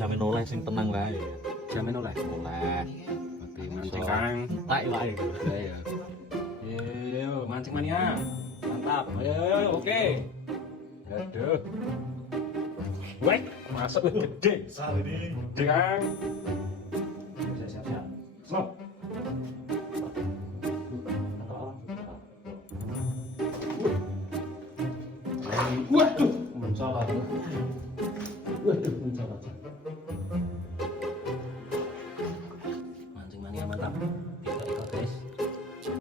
jamin oleh sing tenang wae. Jamin oleh. Oleh. Oke, mancing Kang. Tak wae. Ayo. Yo, mancing mania. Mantap. Ayo, oke. Aduh. Wek, masuk gede. Besar ini. Gede Kang. Siap-siap. Stop. Waduh, mencolot. Waduh, mencolot.